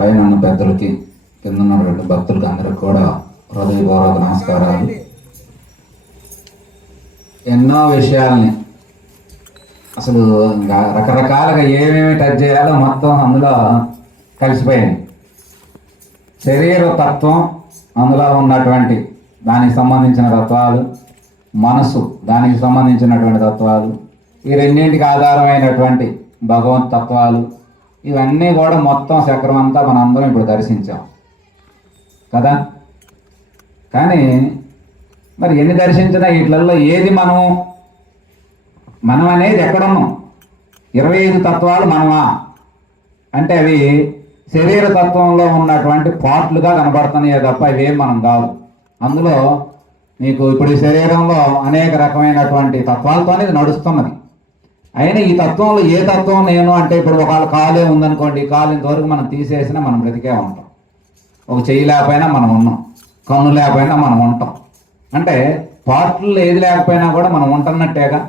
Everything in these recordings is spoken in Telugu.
పైన ఉన్న పెద్దలకి, కింద ఉన్నటువంటి భక్తులకి అందరికి కూడా హృదయపూర్వక నమస్కారాలు. ఎన్నో విషయాల్ని అసలు ఇంకా రకరకాలుగా ఏమేమి టచ్ చేయాలో మొత్తం అందులో కలిసిపోయింది. శరీర తత్వం, అందులో ఉన్నటువంటి దానికి సంబంధించిన తత్వాలు, మనసు దానికి సంబంధించినటువంటి తత్వాలు, ఈ రెండింటికి ఆధారమైనటువంటి భగవత్ తత్వాలు, ఇవన్నీ కూడా మొత్తం చక్రం అంతా మనందరం ఇప్పుడు దర్శించాం కదా. కానీ మరి ఎన్ని దర్శించినా వీటిలలో ఏది మనం అనేది ఎక్కడున్నాం? 25 తత్వాలు మనమా అంటే అవి శరీర తత్వంలో ఉన్నటువంటి పార్ట్లుగా కనబడుతున్నాయే తప్ప ఇవేం మనం కాదు. అందులో మీకు ఇప్పుడు ఈ శరీరంలో అనేక రకమైనటువంటి తత్వాలతోనే ఇది నడుస్తున్నది. అయినా ఈ తత్వంలో ఏ తత్వం నేను అంటే ఇప్పుడు ఒకవేళ కాలే ఉందనుకోండి, కాలు ఇంతవరకు మనం తీసేసినా మనం బ్రతికే ఉంటాం. ఒక చెయ్యి లేకపోయినా మనం ఉన్నాం, కన్ను లేకపోయినా మనం ఉంటాం. అంటే పార్ట్లు ఏది లేకపోయినా కూడా మనం ఉంటున్నట్టేగా.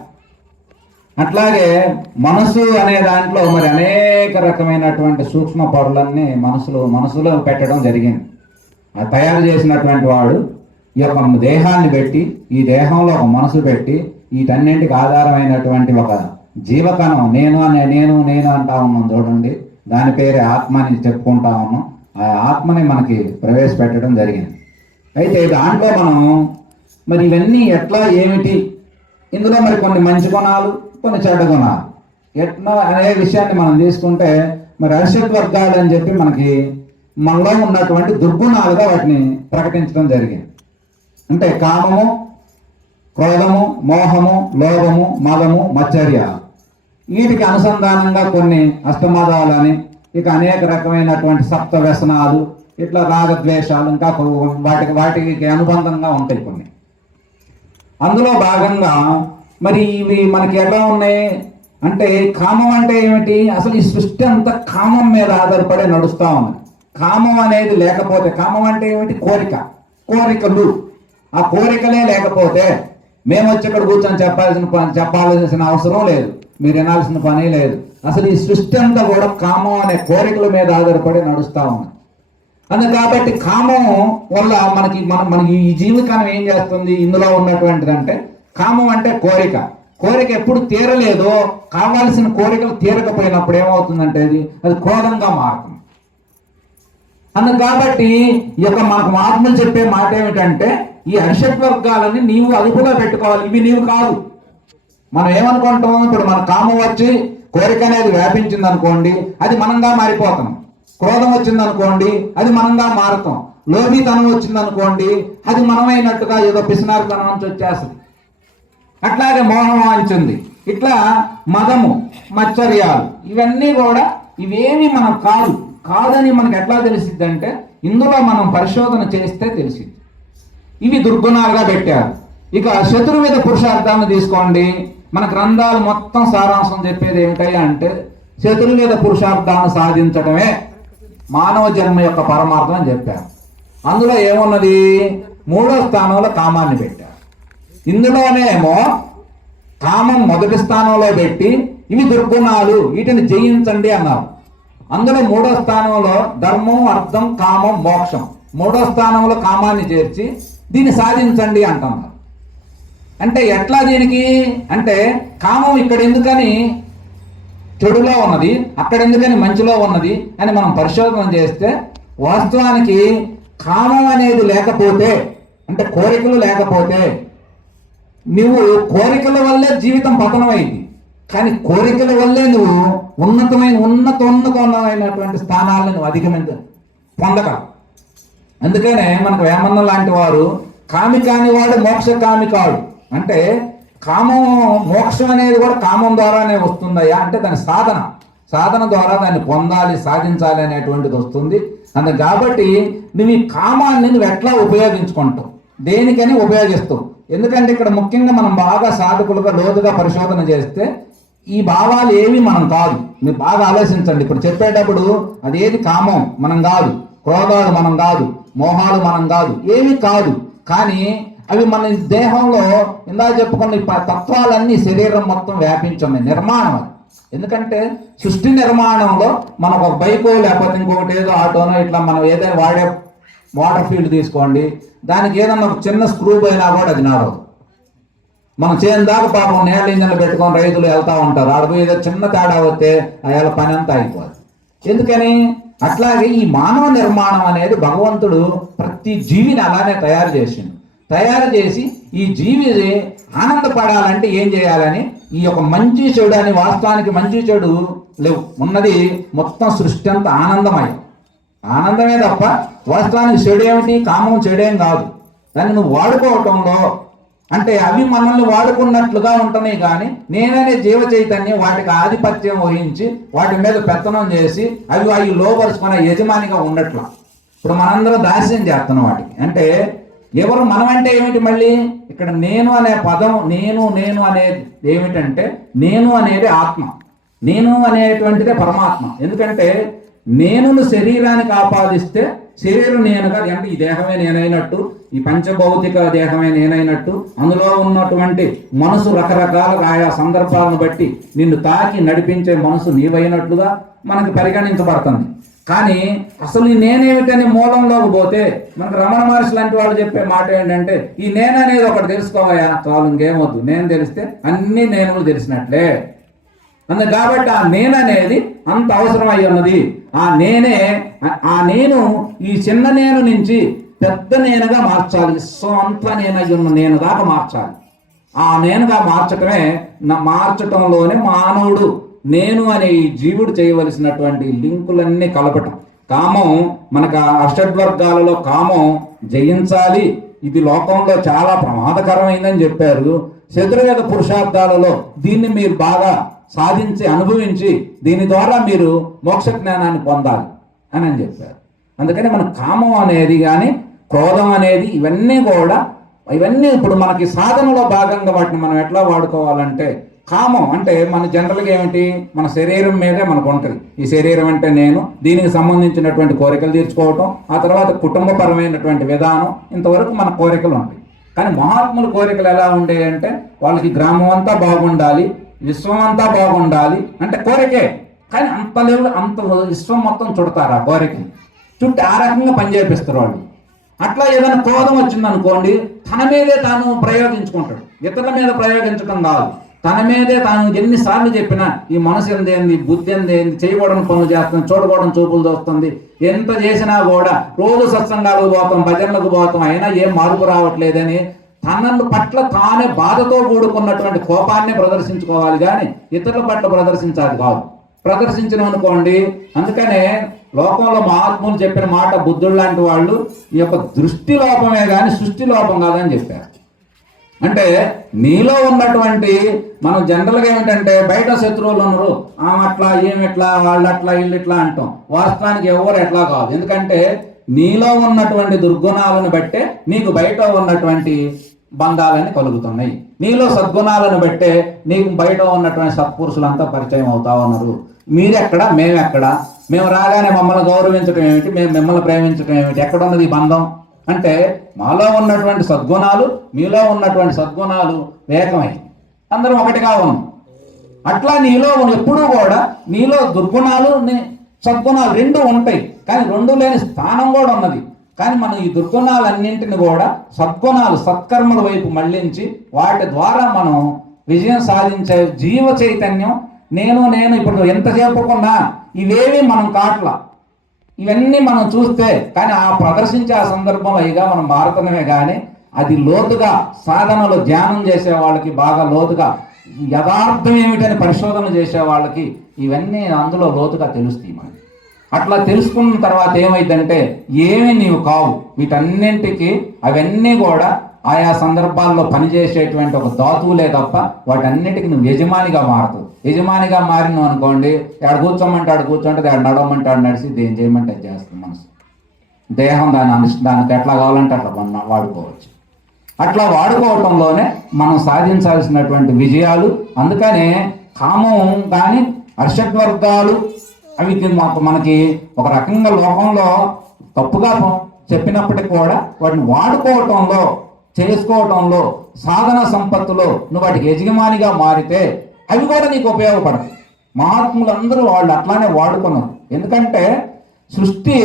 అట్లాగే మనసు అనే దాంట్లో మరి అనేక రకమైనటువంటి సూక్ష్మ పొరలన్నీ మనసులో పెట్టడం జరిగింది. ఆ తయారు చేసినటువంటి వాడు ఈ యొక్క దేహాన్ని పెట్టి, ఈ దేహంలో ఒక మనసు పెట్టి, వీటన్నింటికి ఆధారమైనటువంటి ఒక జీవకణం నేను అంటా ఉన్నాం చూడండి, దాని పేరే ఆత్మ అని చెప్పుకుంటా ఉన్నాం. ఆ ఆత్మని మనకి ప్రవేశపెట్టడం జరిగింది. అయితే దాంట్లో మనం మరి ఇవన్నీ ఎట్లా ఏమిటి, ఇందులో మరి కొన్ని మంచి గుణాలు, కొన్ని చెడ్డ గుణాలు ఎట్లా అనే విషయాన్ని మనం తీసుకుంటే మరి అరిషత్ వర్గాలు అని చెప్పి మనలో ఉన్నటువంటి దుర్గుణాలుగా వాటిని ప్రకటించడం జరిగింది. అంటే కామము, క్రోధము, మోహము, లోభము, మదము, మత్సర్యాలు, వీటికి అనుసంధానంగా కొన్ని అష్టమదాలని, ఇక అనేక రకమైనటువంటి సప్త వ్యసనాలు, ఇట్లా రాగద్వేషాలు, ఇంకా వాటికి అనుబంధంగా ఉంటాయి కొన్ని. అందులో భాగంగా మరి ఇవి మనకి ఎలా ఉన్నాయి అంటే, కామం అంటే ఏమిటి? అసలు ఈ సృష్టి అంతా కామం మీద ఆధారపడే నడుస్తూ ఉంది. కామం అనేది లేకపోతే, కామం అంటే ఏమిటి? కోరికలు. ఆ కోరికలే లేకపోతే మేము వచ్చి ఇక్కడ కూర్చొని చెప్పాల్సిన అవసరం లేదు, మీరు వినాల్సిన పని లేదు. అసలు ఈ సృష్టి అంతా కూడా కామం అనే కోరికల మీద ఆధారపడి నడుస్తూ ఉంది. కాబట్టి కామం వల్ల మనకి ఈ జీవితాన్ని ఏం చేస్తుంది? ఇందులో ఉన్నటువంటిది అంటే కామం అంటే కోరిక ఎప్పుడు తీరలేదో, కావాల్సిన కోరికలు తీరకపోయినప్పుడు ఏమవుతుందంటే అది క్రోధంగా మారుతుంది. కాబట్టి ఈ యొక్క మనకు మహాత్ములు చెప్పే మాట ఏమిటంటే, ఈ అరిషత్ వర్గాలని నీవు అదుపులో పెట్టుకోవాలి, ఇవి నీవు కాదు. మనం ఏమనుకుంటాం, ఇప్పుడు మన కామం వచ్చి కోరిక అనేది వ్యాపించింది అనుకోండి, అది మనంగా మారిపోతాం. క్రోధం వచ్చింది అనుకోండి, అది మనంగా మారుతాం. లోభితనం వచ్చింది అనుకోండి, అది మనమైనట్టుగా ఏదో పిసినారితనం నుంచి వచ్చేస్తుంది. అట్లాగే మోహం వాంచింది, ఇట్లా మదము, మత్సర్యాలు, ఇవన్నీ కూడా ఇవేమి మనం కాదని మనకు ఎట్లా తెలిసిద్ది అంటే, ఇందులో మనం పరిశోధన చేస్తే తెలిసిద్ది. ఇవి దుర్గుణాలుగా పెట్టారు. ఇక శత్రువిధ పురుషార్థాన్ని తీసుకోండి, మన గ్రంథాలు మొత్తం సారాంశం చెప్పేది ఏమిటయ్యా అంటే, శత్రువిధ పురుషార్థాన్ని సాధించడమే మానవ జన్మ యొక్క పరమార్థం అని చెప్పారు. అందులో ఏమున్నది? 3వ స్థానంలో కామాన్ని పెట్టారు. ఇందులోనేమో కామం మొదటి స్థానంలో పెట్టి ఇవి దుర్గుణాలు, వీటిని జయించండి అన్నారు. అందులో 3వ స్థానంలో ధర్మం, అర్థం, కామం, మోక్షం, 3వ స్థానంలో కామాన్ని చేర్చి దీన్ని సాధించండి అంటున్నారు. అంటే ఎట్లా దీనికి అంటే, కామం ఇక్కడ ఎందుకని చెడులో ఉన్నది, అక్కడ ఎందుకని మంచిలో ఉన్నది అని మనం పరిశోధన చేస్తే, వాస్తవానికి కామం అనేది లేకపోతే, అంటే కోరికలు లేకపోతే, నువ్వు కోరికల వల్లే జీవితం పతనమైంది. కానీ కోరికల వల్లే నువ్వు ఉన్నతమైనటువంటి స్థానాలను నువ్వు పొందగలవు. అందుకనే మనకు వేమన్న లాంటి వారు కామి కానివాడు మోక్ష కామి కాడు అంటే, కామం మోక్షం అనేది కూడా కామం ద్వారానే వస్తుందయ్యా అంటే, దాని సాధన ద్వారా దాన్ని పొందాలి, సాధించాలి అనేటువంటిది వస్తుంది. కాబట్టి నువ్వు ఈ కామాన్ని నువ్వు ఎట్లా ఉపయోగించుకుంటావు, దేనికని ఉపయోగిస్తావు. ఎందుకంటే ఇక్కడ ముఖ్యంగా మనం బాగా సాధకులుగా లోతుగా పరిశోధన చేస్తే ఈ భావాలు ఏవి మనం కాదు. మీరు బాగా ఆలోచించండి. ఇప్పుడు చెప్పేటప్పుడు అదేది కామం మనం కాదు, క్రోధాలు మనం కాదు, మోహాలు మనం కాదు, ఏవి కాదు. కానీ అవి మన దేహంలో ఇందా చెప్పుకున్న తత్వాలన్నీ శరీరం మొత్తం వ్యాపించున్నాయి. నిర్మాణం ఎందుకంటే సృష్టి నిర్మాణంలో మనకు ఒక బైకో లేకపోతే ఇంకొకటి ఏదో ఆటోనో ఇట్లా మనం ఏదైనా వాడే వాటర్ ఫీల్డ్ తీసుకోండి, దానికి ఏదన్నా ఒక చిన్న స్క్రూ అయినా కూడా అది నాడదు. మనం చేయని దాకా పాపం నేల ఇంజన్లు పెట్టుకొని రైతులు వెళ్తూ ఉంటారు, ఆడ ఏదో చిన్న తేడా వస్తే అయ్యాల పని అంతా అయిపోదు. ఎందుకని? అట్లాగే ఈ మానవ నిర్మాణం అనేది భగవంతుడు ప్రతి జీవిని అలానే తయారు చేసి ఈ జీవి ఆనందపడాలంటే ఏం చేయాలని ఈ యొక్క మంచి చెడు అని, వాస్తవానికి మంచి చెడు లేవు, ఉన్నది మొత్తం సృష్టి అంతా ఆనందమే తప్ప వాస్తవానికి చెడు ఏమిటి? కామం చెడేం కాదు. దాన్ని నువ్వు వాడుకోవటంలో అంటే అవి మనల్ని వాడుకున్నట్లుగా ఉంటున్నాయి, కానీ నేననే జీవ చైతన్యం వాటికి ఆధిపత్యం వహించి వాటి మీద పెత్తనం చేసి అవి లోపరుచుకున్న యజమానిగా ఉండట్లా. ఇప్పుడు మనందరం దాస్యం చేస్తున్నాం వాటికి. అంటే ఎవరు మనం అంటే ఏమిటి? మళ్ళీ ఇక్కడ నేను అనే పదం, నేను అనేది ఏమిటంటే, నేను అనేది ఆత్మ, నేను అనేటువంటిదే పరమాత్మ. ఎందుకంటే నేనును శరీరానికి ఆపాదిస్తే శరీరం నేనుగా, అంటే ఈ దేహమే నేనైనట్టు, ఈ పంచభౌతిక దేహమే నేనైనట్టు, అందులో ఉన్నటువంటి మనసు రకరకాల ఆయా సందర్భాలను బట్టి నిన్ను తాకి నడిపించే మనసు నీవైనట్లుగా మనకు పరిగణించబడుతుంది. కానీ అసలు ఈ నేనేమిటని మూలంలోకి పోతే మనకు రమణ మహర్షి లాంటి వాళ్ళు చెప్పే మాట ఏంటంటే, ఈ నేను అనేది ఒకటి తెలుసుకోవయా చాలు, ఇంకేమొద్దు. నేను తెలిస్తే అన్ని నేనులు తెలిసినట్లే. కాబట్టి ఆ నేను అనేది అంత అవసరమై ఉన్నది. ఆ నేను ఈ చిన్న నేను నుంచి పెద్ద నేనుగా మార్చాలి. విశ్వం అంతా నేనై ఉన్న నేను దాకా మార్చాలి. ఆ నేనుగా మార్చటంలోనే మానవుడు నేను అనే ఈ జీవుడు చేయవలసినటువంటి లింకులన్నీ కలపటం. కామం మనకు అష్టద్వర్గాలలో కామం జయించాలి. ఇది లోకంలో చాలా ప్రమాదకరమైందని చెప్పారు. చతుర్వేద పురుషార్థాలలో దీన్ని మీరు బాగా సాధించి అనుభవించి దీని ద్వారా మీరు మోక్ష జ్ఞానాన్ని పొందాలి అని చెప్పారు. అందుకని మన కామం అనేది కానీ క్రోధం అనేది ఇవన్నీ ఇప్పుడు మనకి సాధనలో భాగంగా వాటిని మనం ఎట్లా వాడుకోవాలంటే, కామం అంటే మన జనరల్గా ఏమిటి? మన శరీరం మీదే మనకు ఉంటుంది. ఈ శరీరం అంటే నేను, దీనికి సంబంధించినటువంటి కోరికలు తీర్చుకోవటం, ఆ తర్వాత కుటుంబపరమైనటువంటి విధానం, ఇంతవరకు మన కోరికలు ఉంటాయి. కానీ మహాత్ముల కోరికలు ఎలా ఉండేవి అంటే, వాళ్ళకి గ్రామం అంతా బాగుండాలి, విశ్వం అంతా బాగుండాలి అంటే కోరికే. కానీ అంత విశ్వం మొత్తం చుడతారు. ఆ కోరికని చుట్టి ఆ రకంగా పనిచేపిస్తారు వాళ్ళు. అట్లా ఏదైనా క్రోధం వచ్చిందనుకోండి, తన మీదే తాను ప్రయోగించుకుంటాడు. ఇతరుల మీద ప్రయోగించడం కాదు, తన మీదే తాను ఎన్నిసార్లు చెప్పినా ఈ మనసు ఎందేంది, బుద్ధి ఎందేంది, చేయకూడని పనులు చేస్తుంది, చూడకూడని చూపులు చూస్తుంది, ఎంత చేసినా కూడా రోజు సత్సంగాలకు పోతాం, భజనలకు పోతాం, అయినా ఏం మార్పు రావట్లేదని తనను పట్ల తానే బాధతో కూడుకున్నటువంటి కోపాన్ని ప్రదర్శించుకోవాలి, కానీ ఇతరుల పట్ల ప్రదర్శించాలి కాదు. ప్రదర్శించడం అనుకోండి. అందుకనే లోకంలో మహాత్ములు చెప్పిన మాట, బుద్ధుడు లాంటి వాళ్ళు ఈ యొక్క దృష్టి లోపమే కానీ సృష్టి లోపం కాదని చెప్పారు. అంటే నీలో ఉన్నటువంటి మనం జనరల్గా ఏమిటంటే బయట శత్రువులు ఉన్నారు, ఆమె అట్లా ఏమిట్లా, వాళ్ళు అట్లా వీళ్ళు ఇట్లా అంటాం. వాస్తవానికి ఎవరు ఎట్లా కాదు. ఎందుకంటే నీలో ఉన్నటువంటి దుర్గుణాలను బట్టే నీకు బయట ఉన్నటువంటి బంధాలని కలుగుతున్నాయి. నీలో సద్గుణాలను బట్టే నీకు బయట ఉన్నటువంటి సత్పురుషులంతా పరిచయం అవుతా ఉన్నారు. మీరెక్కడ, మేమెక్కడ, మేము రాగానే మమ్మల్ని గౌరవించడం ఏమిటి, మేము మిమ్మల్ని ప్రేమించడం ఏమిటి, ఎక్కడున్నది ఈ బంధం? అంటే మాలో ఉన్నటువంటి సద్గుణాలు, మీలో ఉన్నటువంటి సద్గుణాలు ఏకమై అందరం ఒకటిగా ఉన్నాం. అట్లా నీలో ఎప్పుడూ కూడా నీలో దుర్గుణాలు, సద్గుణాలు రెండు ఉంటాయి, కానీ రెండు లేని స్థానం కూడా ఉన్నది. కానీ మనం ఈ దుర్గుణాలన్నింటిని కూడా సద్గుణాలు, సత్కర్మల వైపు మళ్లించి వాటి ద్వారా మనం విజయం సాధించే జీవ చైతన్యం నేను ఇప్పుడు ఎంత చెప్పుకున్నా ఇవేవి మనం కాట్లా, ఇవన్నీ మనం చూస్తే కానీ ఆ ప్రదర్శించే ఆ సందర్భంలో ఇక మనం మారుతున్నమే. కానీ అది లోతుగా సాధనలో ధ్యానం చేసే వాళ్ళకి, బాగా లోతుగా యథార్థం ఏమిటని పరిశోధన చేసే వాళ్ళకి ఇవన్నీ అందులో లోతుగా తెలుస్తాయి మనకి. అట్లా తెలుసుకున్న తర్వాత ఏమైందంటే ఏమి నీవు కావు, వీటన్నింటికి అవన్నీ కూడా ఆయా సందర్భాల్లో పనిచేసేటువంటి ఒక ధాతువులే తప్ప వాటన్నిటికీ నువ్వు యజమానిగా మారుతావు. యజమానిగా మారినావు అనుకోండి, ఆడ కూర్చోమంటే ఆడ కూర్చోంటే, ఆడ నడవమంటే ఆడ నడిచి, దేని చేయమంటే అది చేస్తుంది మనసు. దేహం దానికి ఎట్లా కావాలంటే అట్లా వాడుకోవచ్చు. అట్లా వాడుకోవటంలోనే మనం సాధించాల్సినటువంటి విజయాలు. అందుకనే కామం కానీ అర్షడ్వర్గాలు అవి మనకి ఒక రకంగా లోకంలో తప్పుగా చెప్పినప్పటికీ కూడా వాటిని వాడుకోవటంలో, చేసుకోవటంలో, సాధన సంపత్తులో నువ్వు వాటికి యజమానిగా మారితే అవి కూడా నీకు ఉపయోగపడతాయి. మహాత్ములందరూ వాళ్ళు అట్లానే వాడుకున్నారు. ఎందుకంటే సృష్టి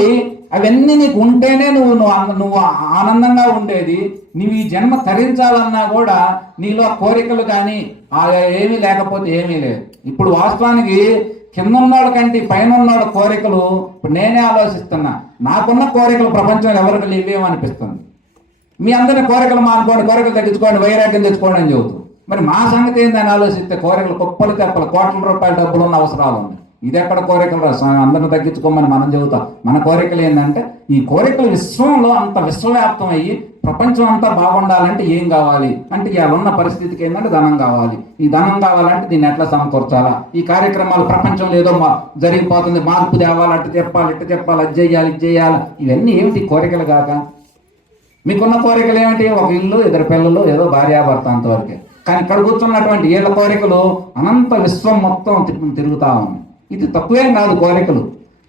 అవన్నీ నీకు ఉంటేనే నువ్వు ఆనందంగా ఉండేది. నువ్వు ఈ జన్మ తరించాలన్నా కూడా నీలో కోరికలు కానీ ఏమీ లేకపోతే ఏమీ లేదు. ఇప్పుడు వాస్తవానికి కింద ఉన్నాడు కంటే పైన ఉన్నాడు కోరికలు. ఇప్పుడు నేనే ఆలోచిస్తున్నా, నాకున్న కోరికలు ప్రపంచంలో ఎవరికి లేవేమనిపిస్తుంది. మీ అందరినీ కోరికలు మానుకోండి, కోరికలు తగ్గించుకోండి, వైరాగ్యం తెచ్చుకోండి అని చెబుతూ, మరి మా సంగతి ఏందని ఆలోచిస్తే కోరికలు కుప్పలు తెప్పలు కోట్ల రూపాయల డబ్బులు ఉన్న అవసరాలు ఉన్నాయి. ఇది ఎక్కడ కోరికలు రా, అందరిని తగ్గించుకోమని మనం చెబుతాం. మన కోరికలు ఏంటంటే ఈ కోరికలు విశ్వంలో అంత విశ్వవ్యాప్తం అయ్యి ప్రపంచం అంతా బాగుండాలంటే ఏం కావాలి అంటే ఇవాళ ఉన్న పరిస్థితికి ఏంటంటే ధనం కావాలి. ఈ ధనం కావాలంటే దీన్ని ఎట్లా సమకూర్చాలా, ఈ కార్యక్రమాలు ప్రపంచంలో ఏదో జరిగిపోతుంది, మార్పు తేవాలి, అటు చెప్పాలి, ఇటు చెప్పాలి, అది చేయాలి, ఇది చేయాలి. ఇవన్నీ ఏమిటి కోరికలు కాక? మీకున్న కోరికలు ఏమిటి? ఒక ఇల్లు, ఇద్దరు పిల్లలు, ఏదో భార్యాభర్త, అంతవరకే. కానీ ఇక్కడ కూర్చున్నటువంటి వీళ్ళ కోరికలు అనంత విశ్వం మొత్తం తిరుగుతా ఉంది. ఇది తక్కువేం కాదు కోరికలు.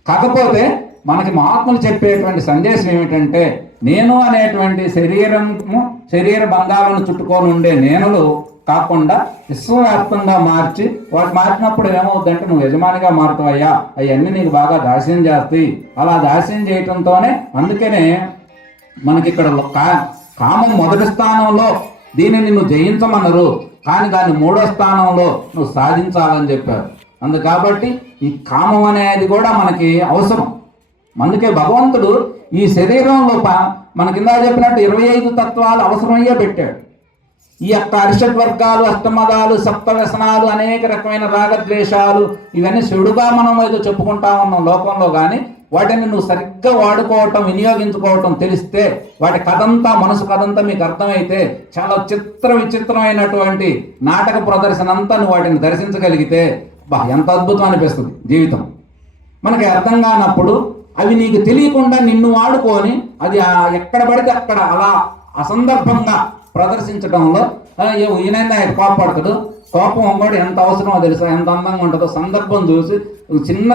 కాకపోతే మనకి మహాత్ములు చెప్పేటువంటి సందేశం ఏమిటంటే, నేను అనేటువంటి శరీర బంధాలను చుట్టుకొని ఉండే నేనులు కాకుండా విశ్వవ్యాప్తంగా మార్చి, వాటి మార్చినప్పుడు ఏమవుతుందంటే నువ్వు యజమానిగా మారుతావయ్యా, అవన్నీ నీకు బాగా దాస్యం చేస్తాయి. అలా దాస్యం చేయటంతోనే అందుకనే మనకి ఇక్కడ కామం మొదటి స్థానంలో దీనిని నువ్వు జయించమన్నారు, కానీ దాన్ని 3వ స్థానంలో నువ్వు సాధించాలని చెప్పారు. కాబట్టి ఈ కామం అనేది కూడా మనకి అవసరం. అందుకే భగవంతుడు ఈ శరీరంలో మనకి ఇందా చెప్పినట్టు 25 తత్వాలు అవసరమయ్యే పెట్టాడు. ఈ యొక్క అరిషడ్ వర్గాలు, అష్టమదాలు, సప్త వ్యసనాలు, అనేక రకమైన రాగద్వేషాలు, ఇవన్నీ చెడుగా మనం ఏదో చెప్పుకుంటా ఉన్నాం లోకంలో. కానీ వాటిని నువ్వు సరిగ్గా వాడుకోవటం, వినియోగించుకోవటం తెలిస్తే, వాటి కథంతా, మనసు కథంతా మీకు అర్థమైతే, చాలా విచిత్రమైనటువంటి నాటక ప్రదర్శన అంతా నువ్వు వాటిని దర్శించగలిగితే ఎంత అద్భుతం అనిపిస్తుంది జీవితం. మనకి అర్థం కానప్పుడు అవి నీకు తెలియకుండా నిన్ను వాడుకొని అది ఎక్కడ పడితే అక్కడ అలా అసందర్భంగా ప్రదర్శించడంలో ఈయనైనా కోపపడతాడు. కోపం కూడా ఎంత అవసరమో తెలుసా, ఎంత అందంగా ఉంటుందో. సందర్భం చూసి చిన్న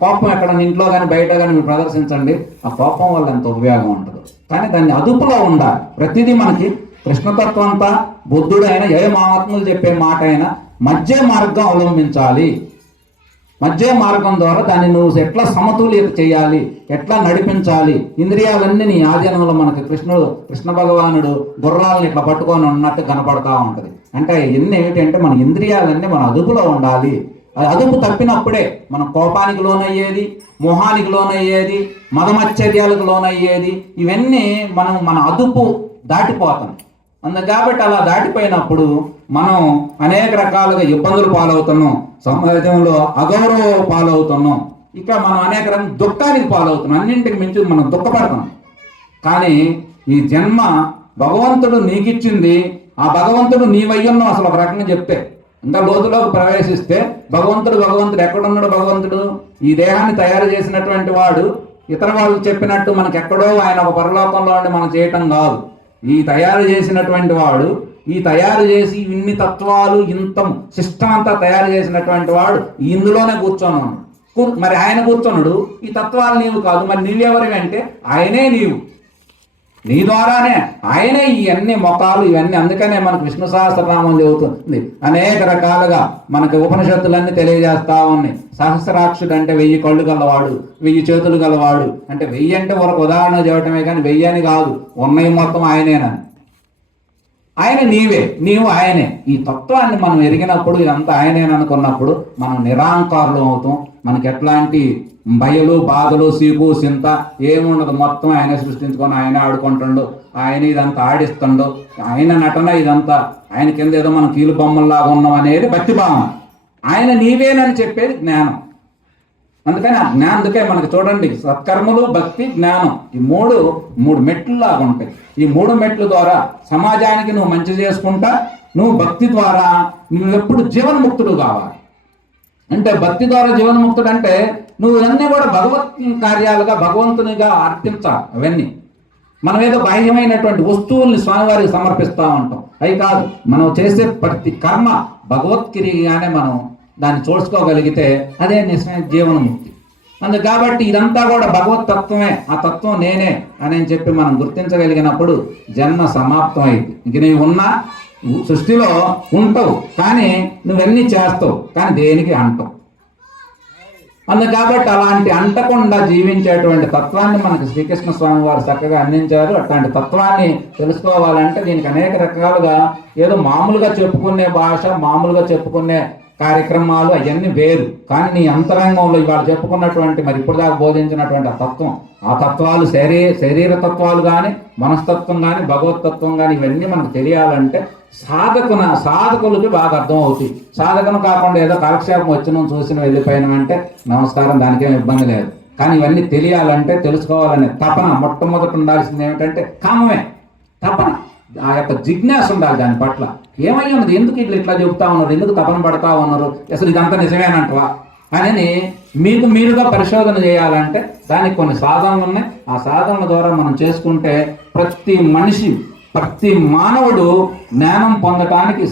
కోపం ఎక్కడ ఇంట్లో కానీ బయట కానీ మీరు ప్రదర్శించండి, ఆ కోపం వల్ల ఎంత ఉపయోగం ఉంటుందో. కానీ దాన్ని అదుపులో ఉండాలి. ప్రతిదీ మనకి కృష్ణతత్వం అంతా, బుద్ధుడు అయినా, ఏ మహాత్ములు చెప్పే మాట అయినా మధ్య మార్గం అవలంబించాలి. మధ్య మార్గం ద్వారా దాన్ని నువ్వు ఎట్లా సమతుల్యత చేయాలి, ఎట్లా నడిపించాలి. ఇంద్రియాలన్నీ నీ ఆధీనంలో మనకి కృష్ణ భగవానుడు గుర్రాలను ఇట్లా పట్టుకొని ఉన్నట్టు కనపడతా ఉంటుంది. అంటే ఎన్ని ఏమిటంటే మన ఇంద్రియాలన్నీ మన అదుపులో ఉండాలి. అది అదుపు తప్పినప్పుడే మనం కోపానికి లోనయ్యేది, మోహానికి లోనయ్యేది, మదమచ్చర్యాలకు లోనయ్యేది. ఇవన్నీ మన అదుపు దాటిపోతాం. కాబట్టి అలా దాటిపోయినప్పుడు మనం అనేక రకాలుగా ఇబ్బందులు పాలవుతున్నాం, సమాజంలో అగౌరవ పాలవుతున్నాం, ఇక మనం అనేక రకం దుఃఖానికి పాలవుతున్నాం, అన్నింటికి మించి మనం దుఃఖపడుతున్నాం. కానీ ఈ జన్మ భగవంతుడు నీకిచ్చింది, ఆ భగవంతుడు నీవయ్యున్నావు. అసలు ఒక రకంగా చెప్తే ఇంకా లోతులోకి ప్రవేశిస్తే భగవంతుడు ఎక్కడున్నాడు? భగవంతుడు ఈ దేహాన్ని తయారు చేసినటువంటి వాడు. ఇతర వాళ్ళు చెప్పినట్టు మనకి ఎక్కడో ఆయన ఒక పరలోకంలో ఉండి మనం చేయటం కాదు. ఈ తయారు చేసినటువంటి వాడు, ఈ తయారు చేసి ఇన్ని తత్వాలు, ఇంత సిస్టమ్ అంతా తయారు చేసినటువంటి వాడు ఇందులోనే కూర్చొన్నాడు. మరి ఆయన కూర్చొన్నాడు, ఈ తత్వాలు నీవు కాదు, మరి నీవెవరివి అంటే ఆయనే నీవు. నీ ద్వారానే ఆయనే ఇవన్నీ మొఖాలు ఇవన్నీ. అందుకనే మనకు విష్ణు సహస్రనామం చెబుతుంది. అనేక రకాలుగా మనకి ఉపనిషత్తులన్నీ తెలియజేస్తా ఉన్నాయి. సహస్రాక్షుడు అంటే 1000 కళ్ళు గలవాడు, 1000 చేతులు గలవాడు. అంటే 1000 అంటే ఒక ఉదాహరణ చెప్పటమే కానీ 1000 అని కాదు, ఉన్నవి మొత్తం ఆయనేనని. ఆయన నీవే, నీవు ఆయనే. ఈ తత్వాన్ని మనం ఎరిగినప్పుడు, ఇదంతా ఆయనేననుకున్నప్పుడు మనం నిరాంకారులు అవుతాం. మనకి ఎట్లాంటి భయలు, బాధలు, సీపు, సింత ఏముండదు. మొత్తం ఆయనే సృష్టించుకొని ఆయనే ఆడుకుంటుండు, ఆయన ఇదంతా ఆడిస్తుండు, ఆయన నటన ఇదంతా. ఆయన కింద ఏదో మనం కీలు బొమ్మల్లాగా ఉన్నాం అనేది భక్తిభావం. ఆయన నీవేనని చెప్పేది జ్ఞానం. అందుకని ఆ జ్ఞానం, అందుకే మనకి చూడండి సత్కర్మలు, భక్తి, జ్ఞానం, ఈ మూడు మెట్లు లాగా ఉంటాయి. ఈ 3 మెట్ల ద్వారా సమాజానికి నువ్వు మంచి చేసుకుంటా, నువ్వు భక్తి ద్వారా నువ్వు ఎప్పుడు జీవన్ముక్తుడు కావాలి. అంటే భక్తి ద్వారా జీవన్ముక్తుడు అంటే నువ్వు ఇవన్నీ కూడా భగవత్ కార్యాలుగా భగవంతునిగా అర్పించాలి. అవన్నీ మనం ఏదో బాహ్యమైనటువంటి వస్తువుల్ని స్వామివారికి సమర్పిస్తూ ఉంటాం, అవి కాదు. మనం చేసే ప్రతి కర్మ భగవత్క్రియగానే మనం దాన్ని చూసుకోగలిగితే అదే నిజమైన జీవనముక్తి. కాబట్టి ఇదంతా కూడా భగవత్ తత్వమే, ఆ తత్వం నేనే అని చెప్పి మనం గుర్తించగలిగినప్పుడు జన్మ సమాప్తం అయింది. ఇంక నీవు ఉన్నా సృష్టిలో ఉంటావు, కానీ నువ్వన్నీ చేస్తావు, కానీ దేనికి అంటావు. కాబట్టి అలాంటి అంటకుండా జీవించేటువంటి తత్వాన్ని మనకి శ్రీకృష్ణ స్వామి వారు చక్కగా అందించారు. అట్లాంటి తత్వాన్ని తెలుసుకోవాలంటే దీనికి అనేక రకాలుగా ఏదో మామూలుగా చెప్పుకునే భాష, మామూలుగా చెప్పుకునే కార్యక్రమాలు అవన్నీ వేరు. కానీ నీ అంతరంగంలో ఇవాళ చెప్పుకున్నటువంటి మరి ఇప్పుడు దాకా బోధించినటువంటి ఆ తత్వం, ఆ తత్వాలు శరీర తత్వాలు కానీ, మనస్తత్వం కానీ, భగవతత్వం కానీ ఇవన్నీ మనకు తెలియాలంటే సాధకులకి బాగా అర్థం అవుతాయి. సాధకను కాకుండా ఏదో కాలక్షేపం వచ్చిన చూసిన వెళ్ళిపోయినామంటే నమస్కారం, దానికేం ఇబ్బంది లేదు. కానీ ఇవన్నీ తెలియాలంటే, తెలుసుకోవాలనే తపన మొట్టమొదటి ఉండాల్సింది ఏమిటంటే కామమే, తపన, ఆ యొక్క జిజ్ఞాస ఉండాలి దాని పట్ల. ఏమై ఉన్నది, ఎందుకు ఇట్లా చెబుతా ఉన్నారు, ఎందుకు తపన పడతా ఉన్నారు, అసలు ఇదంతా నిజమేనంటవా అని మీకు మీరుగా పరిశోధన చేయాలంటే దానికి కొన్ని సాధనలు ఉన్నాయి. ఆ సాధనల ద్వారా మనం చేసుకుంటే ప్రతి మానవుడు జ్ఞానం పొందటానికి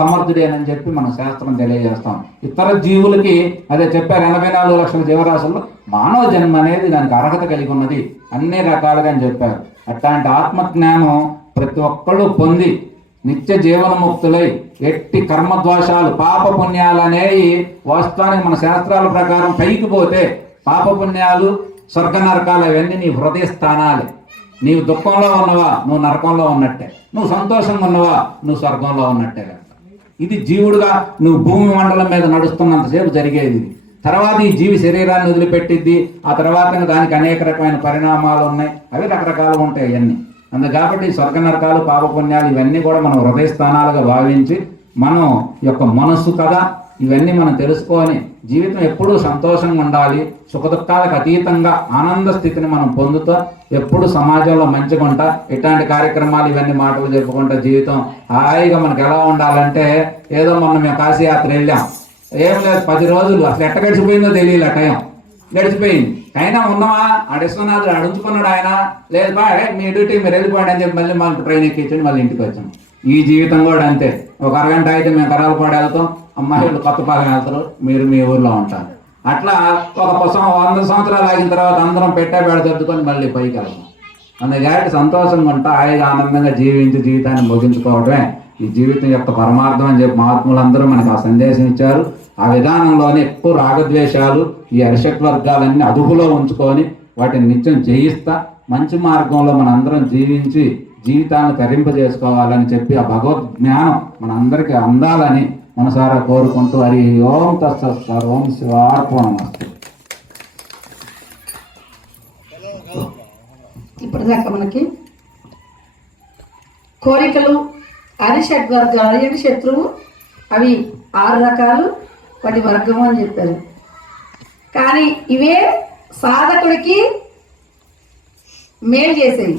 సమర్థుడేనని చెప్పి మన శాస్త్రం తెలియజేస్తాం. ఇతర జీవులకి అదే చెప్పారు, 84 లక్షల జీవరాశుల్లో మానవ జన్మ అనేది దానికి అర్హత కలిగి ఉన్నది అన్ని రకాలుగా అని చెప్పారు. అట్లాంటి ఆత్మజ్ఞానం ప్రతి ఒక్కళ్ళు పొంది నిత్య జీవనముక్తులై ఎట్టి కర్మద్వాషాలు పాపపుణ్యాలు అనేవి వాస్తవానికి మన శాస్త్రాల ప్రకారం పైకి పోతే పాపపుణ్యాలు, స్వర్గ నరకాలు అవన్నీ నీ హృదయ స్థానాలే. నీవు దుఃఖంలో ఉన్నవా నువ్వు నరకంలో ఉన్నట్టే, నువ్వు సంతోషంగా ఉన్నవా నువ్వు స్వర్గంలో ఉన్నట్టే. ఇది జీవుడుగా నువ్వు భూమి మండలం మీద నడుస్తున్నంతసేపు జరిగేది. తర్వాత ఈ జీవి శరీరాన్ని వదిలిపెట్టిద్ది, ఆ తర్వాత దానికి అనేక రకమైన పరిణామాలు ఉన్నాయి, అవి రకరకాలుగా ఉంటాయి అవన్నీ. కాబట్టి స్వర్గ నరకాలు, పాపపుణ్యాలు ఇవన్నీ కూడా మనం హృదయ స్థానాలుగా భావించి మనం యొక్క మనస్సు కదా ఇవన్నీ మనం తెలుసుకొని జీవితం ఎప్పుడూ సంతోషంగా ఉండాలి, సుఖదుఖాలకు అతీతంగా ఆనంద స్థితిని మనం పొందుతూ ఎప్పుడు సమాజంలో మంచిగా ఉంటా, ఇట్లాంటి కార్యక్రమాలు ఇవన్నీ మాటలు చెప్పుకుంటా జీవితం హాయిగా మనకు ఎలా ఉండాలంటే, ఏదో మొన్న మేము కాశీయాత్ర వెళ్ళాం, ఏం లేదు 10 రోజులు అసలు ఎట్ట గడిచిపోయిందో తెలియలే, టైం గడిచిపోయింది. అయినా ఉన్నామా, ఆ విశ్వనాథుడు అడుచుకున్నాడు ఆయన, లేదు బా మీ డ్యూటీ మీరు వెళ్ళిపోండి అని చెప్పి మళ్ళీ మనకు ట్రైన్ ఎక్కించండి, మళ్ళీ ఇంటికి వచ్చాం. ఈ జీవితం కూడా అంతే, ఒక అరగంట అయితే మేము కరాలపాడు వెళ్తాం, అమ్మాయిలు కొత్తపాలెం వెళ్తారు, మీరు మీ ఊర్లో ఉంటారు. అట్లా ఒక 100 సంవత్సరాలు ఆగిన తర్వాత అందరం పెట్టేబేడ సర్దుకొని మళ్ళీ పైకి వెళ్తాం. అందుకే సంతోషంగా ఉంటా, హాయిగా ఆనందంగా జీవించి జీవితాన్ని ముగించుకోవడమే ఈ జీవితం యొక్క పరమార్థం అని చెప్పి మహాత్ములందరూ మనకు ఆ సందేశం ఇచ్చారు. ఆ విధానంలోనే ఎక్కువ రాగద్వేషాలు, ఈ అరిషట్ వర్గాలన్నీ అదుపులో ఉంచుకొని వాటిని నిత్యం జయిస్తా మంచి మార్గంలో మనందరం జీవించి జీవితాన్ని తరింపజేసుకోవాలని చెప్పి ఆ భగవద్ జ్ఞానం మనందరికీ అందాలని మనసారా కోరుకుంటూ హరి ఓం తత్సత్ సర్వం శివార్పణమస్తు. ఇప్పటిదాకా మనకి కోరికలు, అరిషడ్ వర్గాలు, అరిషడ్ శత్రువు, అవి 6 రకాలు, వాటి వర్గము అని చెప్పారు. కానీ ఇవే సాధకుడికి మేలు చేసేవి.